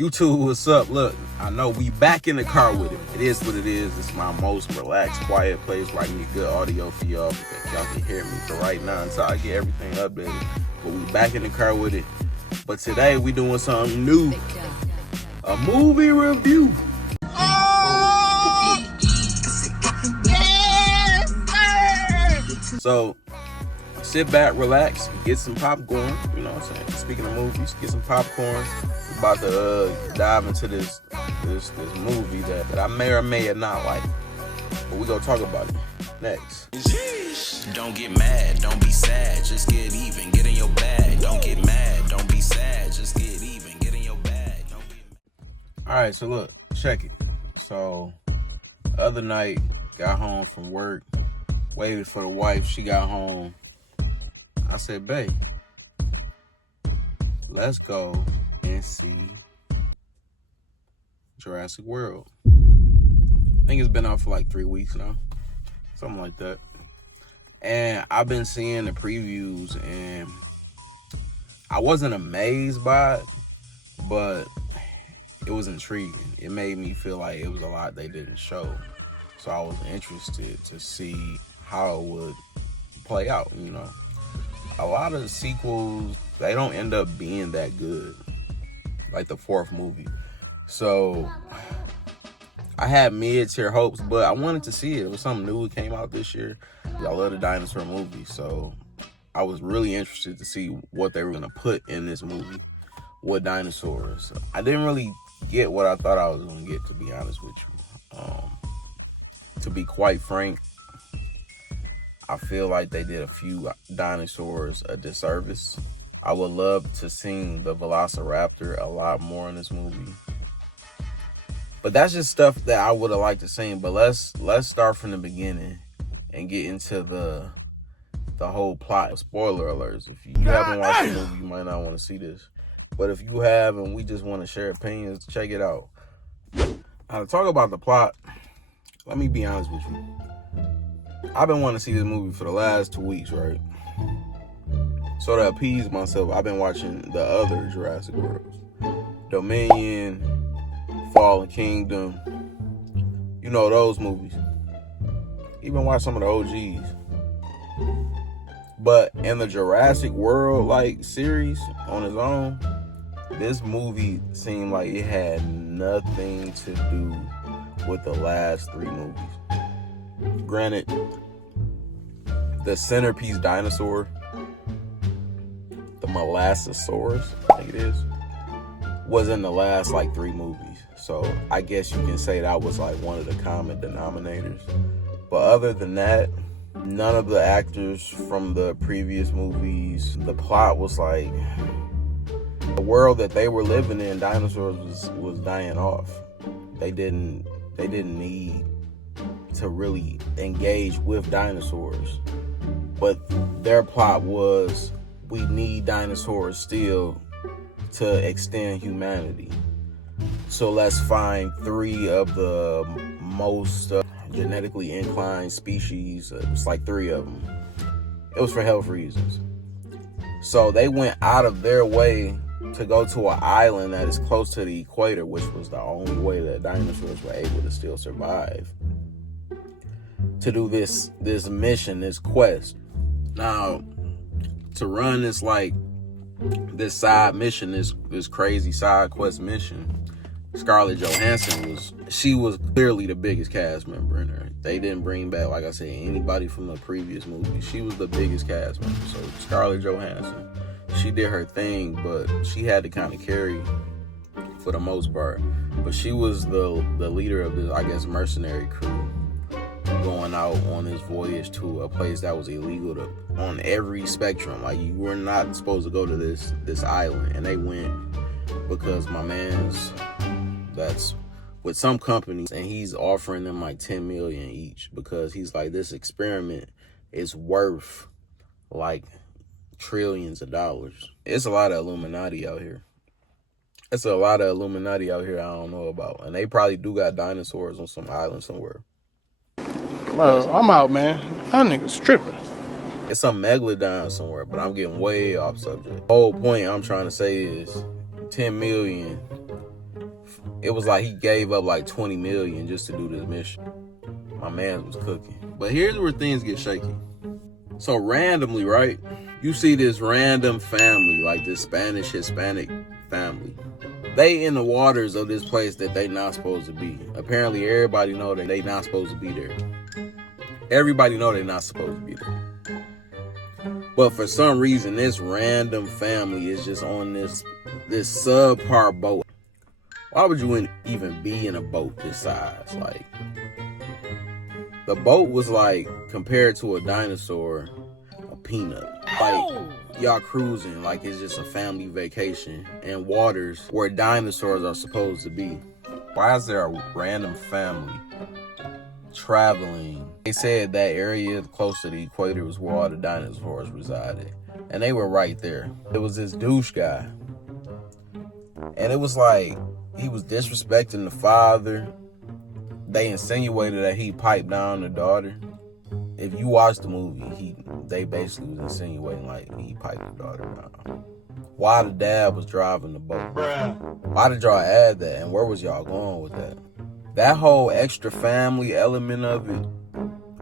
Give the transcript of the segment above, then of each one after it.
YouTube, what's up? Look, I know we back in the car with it. It is what it is. It's my most relaxed, quiet place where I can get good audio for y'all, because y'all can hear me for right now until I get everything updated. But we back in the car with it. But today we doing something new. A movie review. So sit back, relax, get some popcorn. You know what I'm saying? Speaking of movies, get some popcorn. We're about to dive into this movie that I may or may not like. But we gonna talk about it next. Don't get mad, don't be sad, just get even, get in your bag. Don't get mad, don't be sad, just get even, get in your bag. Don't be mad. Alright, so look, check it. So the other night, got home from work, waited for the wife, she got home. I said, babe, let's go and see Jurassic World. I think it's been out for like 3 weeks now, something like that. And I've been seeing the previews and I wasn't amazed by it, but it was intriguing. It made me feel like it was a lot they didn't show. So I was interested to see how it would play out, you know. A lot of the sequels, they don't end up being that good, like the fourth movie. So I had mid-tier hopes, but I wanted to see it. It was something new. It came out this year. I love the dinosaur movie, so I was really interested to see what they were going to put in this movie. What dinosaurs. I didn't really get what I thought I was going to get, to be honest with you. To be quite frank, I feel like they did a few dinosaurs a disservice. I would love to see the Velociraptor a lot more in this movie. But that's just stuff that I would have liked to see. But let's start from the beginning and get into the whole plot. Spoiler alerts. If you haven't watched the movie, you might not want to see this. But if you have and we just want to share opinions, check it out. Now, to talk about the plot, let me be honest with you. I've been wanting to see this movie for the last 2 weeks, right? So to appease myself, I've been watching the other Jurassic Worlds. Dominion, Fallen Kingdom. You know those movies. Even watch some of the OGs. But in the Jurassic World like series on its own, this movie seemed like it had nothing to do with the last 3 movies. Granted, the centerpiece dinosaur, the Molassosaurus, I think it is, was in the last like 3 movies. So I guess you can say that was like one of the common denominators. But other than that, none of the actors from the previous movies, the plot was like, the world that they were living in, dinosaurs was dying off. They didn't need to really engage with dinosaurs. But their plot was, we need dinosaurs still to extend humanity. So let's find 3 of the most genetically inclined species. It was like 3 of them. It was for health reasons. So they went out of their way to go to an island that is close to the equator, which was the only way that dinosaurs were able to still survive, to do this mission, this quest. Now, to run this side mission, this crazy side quest mission, Scarlett Johansson was clearly the biggest cast member in there. They didn't bring back, like I said, anybody from the previous movie. She was the biggest cast member. So Scarlett Johansson, she did her thing, but she had to kind of carry for the most part. But she was the leader of this, I guess, mercenary crew, going out on this voyage to a place that was illegal on every spectrum. Like, you were not supposed to go to this island, and they went because my man's, that's with some companies, and he's offering them like 10 million each, because he's like, this experiment is worth like trillions of dollars. It's a lot of Illuminati out here. It's a lot of Illuminati out here I don't know about, and they probably do got dinosaurs on some island somewhere. Well, I'm out, man. That nigga's tripping. It's some megalodon somewhere, but I'm getting way off subject. The whole point I'm trying to say is 10 million It was like he gave up like 20 million just to do this mission. My man was cooking. But here's where things get shaky. So randomly, right? You see this random family, like this Spanish Hispanic family. They in the waters of this place that they not supposed to be. Apparently everybody know that they not supposed to be there. Everybody know they not supposed to be there. But for some reason, this random family is just on this subpar boat. Why would you even be in a boat this size? Like, the boat was like, compared to a dinosaur, a peanut. Like, y'all cruising like it's just a family vacation in waters where dinosaurs are supposed to be. Why is there a random family traveling? They said that area close to the equator was where all the dinosaurs resided. And they were right there. It was this douche guy. And it was like, he was disrespecting the father. They insinuated that he piped down the daughter. If you watch the movie, they basically was insinuating like he piped the daughter down. Why the dad was driving the boat? Why did y'all add that? And where was y'all going with that? That whole extra family element of it,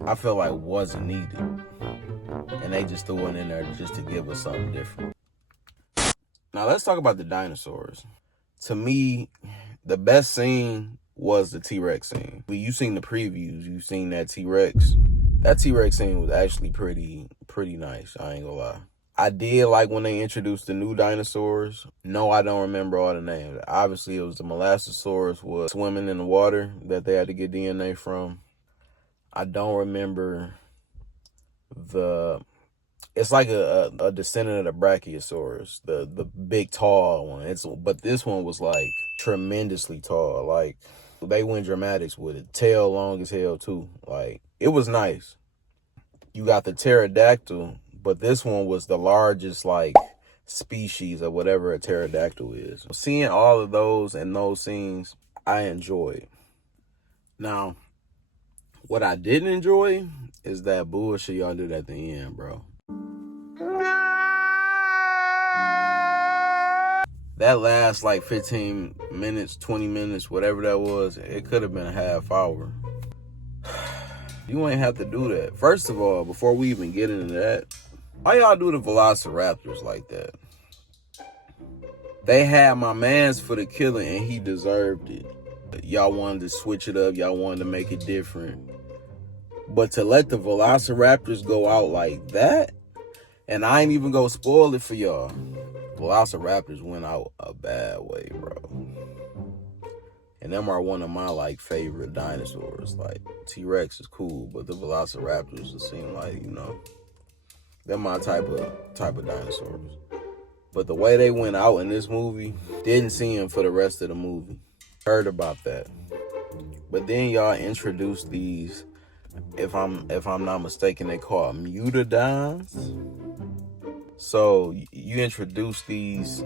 I feel like wasn't needed. And they just threw it in there just to give us something different. Now let's talk about the dinosaurs. To me, the best scene was the T-Rex scene. You seen the previews, you seen that T-Rex. That T-Rex scene was actually pretty nice, I ain't gonna lie. I did like when they introduced the new dinosaurs. No, I don't remember all the names. Obviously, it was the Molassosaurus was swimming in the water that they had to get DNA from. I don't remember it's like a descendant of the Brachiosaurus, the big tall one. But this one was like tremendously tall. Like, they went dramatics with it. Tail long as hell too. Like, it was nice. You got the pterodactyl, but this one was the largest like species of whatever a pterodactyl is. Seeing all of those and those scenes, I enjoyed. Now, what I didn't enjoy is that bullshit y'all did at the end, bro. That last like 15 minutes, 20 minutes, whatever that was, it could have been a half hour. You ain't have to do that. First of all, before we even get into that, why y'all do the velociraptors like that? They had my mans for the killing and he deserved it. Y'all wanted to switch it up. Y'all wanted to make it different. But to let the velociraptors go out like that, and I ain't even gonna spoil it for y'all. Velociraptors went out a bad way, bro. And them are one of my like favorite dinosaurs. Like, T-Rex is cool, but the velociraptors just seem like, you know, they're my type of dinosaurs. But the way they went out in this movie, didn't see them for the rest of the movie. Heard about that. But then y'all introduced these, if I'm not mistaken, they call them mutadons. So you introduce these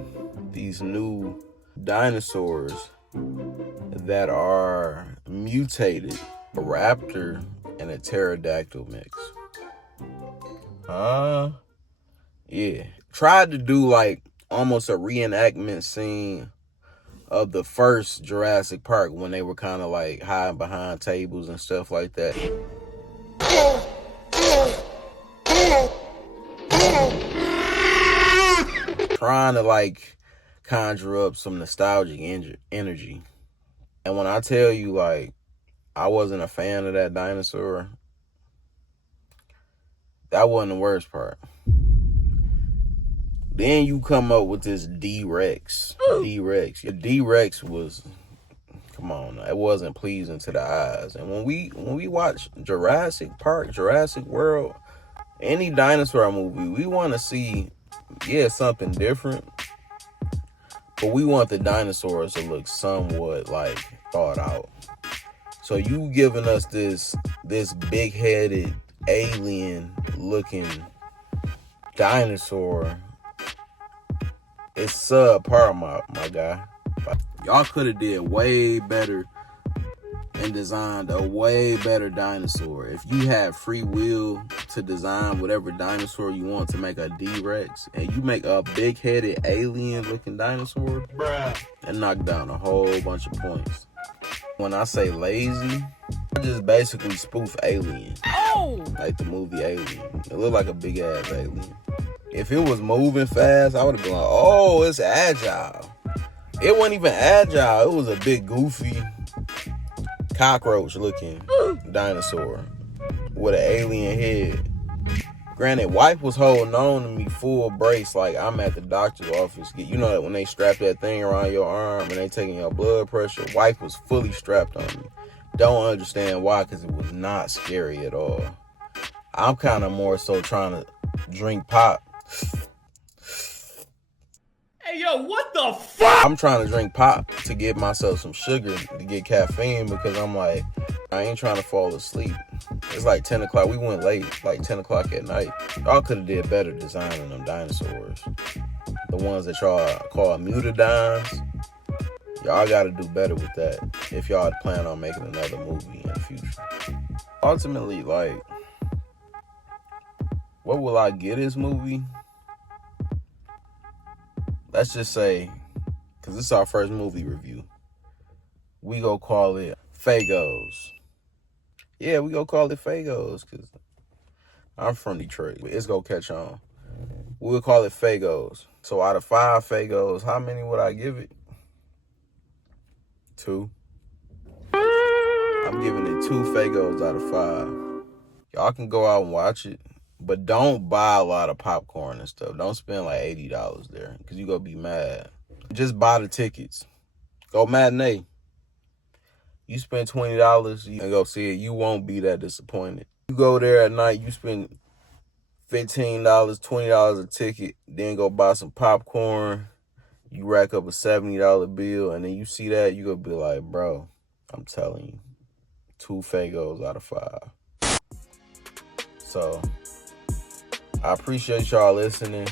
new dinosaurs that are mutated, a raptor and a pterodactyl mix. Yeah. Tried to do like almost a reenactment scene of the first Jurassic Park when they were kind of like hiding behind tables and stuff like that. Trying to like conjure up some nostalgic energy. And when I tell you, like, I wasn't a fan of that dinosaur, that wasn't the worst part. Then you come up with this D-Rex. D-Rex. Your D-Rex was, come on, it wasn't pleasing to the eyes. And when we watch Jurassic Park, Jurassic World, any dinosaur movie, we want to see, yeah, something different. But we want the dinosaurs to look somewhat like thought out. So you giving us this big-headed, alien-looking dinosaur, it's subpar, my guy. Y'all could have did way better and designed a way better dinosaur. If you had free will to design whatever dinosaur you want to make a D-Rex, and you make a big-headed alien-looking dinosaur, bruh, that knocked down a whole bunch of points. When I say lazy, I just basically spoof Alien. Oh! Like the movie Alien. It looked like a big-ass alien. If it was moving fast, I would have been like, oh, it's agile. It wasn't even agile. It was a big, goofy, cockroach-looking dinosaur with an alien head. Granted, wife was holding on to me full brace like I'm at the doctor's office. You know that when they strap that thing around your arm and they taking your blood pressure, wife was fully strapped on me. Don't understand why, because it was not scary at all. I'm kind of more so trying to drink pop. Hey, yo, what the fuck? I'm trying to drink pop to get myself some sugar to get caffeine because I'm like, I ain't trying to fall asleep. It's like 10 o'clock. We went late, like 10 o'clock at night. Y'all could have did better designing them dinosaurs. The ones that y'all call mutadines. Y'all got to do better with that if y'all plan on making another movie in the future. Ultimately, like, what will I get this movie? Let's just say, because this is our first movie review, we go call it Fagos. Yeah, we go call it Fagos because I'm from Detroit. It's going to catch on. We'll call it Fagos. So out of 5 Fagos, how many would I give it? 2. I'm giving it 2 Fagos out of 5. Y'all can go out and watch it, but don't buy a lot of popcorn and stuff. Don't spend like $80 there because you're going to be mad. Just buy the tickets. Go matinee. You spend $20 and go see it, you won't be that disappointed. You go there at night, you spend $15, $20 a ticket, then go buy some popcorn. You rack up a $70 bill, and then you see that, you gonna be like, bro, I'm telling you, 2 Fagos out of 5. So, I appreciate y'all listening.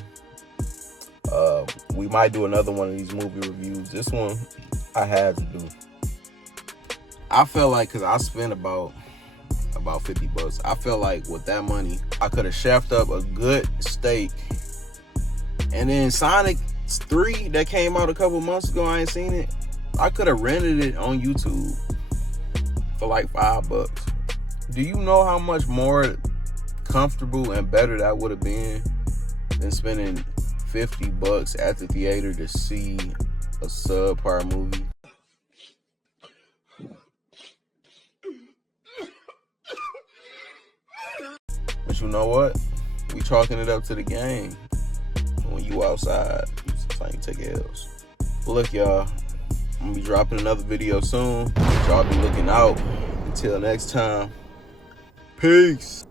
We might do another one of these movie reviews. This one, I had to do. I felt like, because I spent about $50. I felt like with that money, I could have chefed up a good steak. And then Sonic 3 that came out a couple months ago, I ain't seen it. I could have rented it on YouTube for like $5. Do you know how much more comfortable and better that would have been than spending $50 at the theater to see a subpar movie? But you know what? We chalking it up to the game. When you outside, you playing take L's. But look, y'all, I'm gonna be dropping another video soon. Y'all be looking out. Until next time, peace.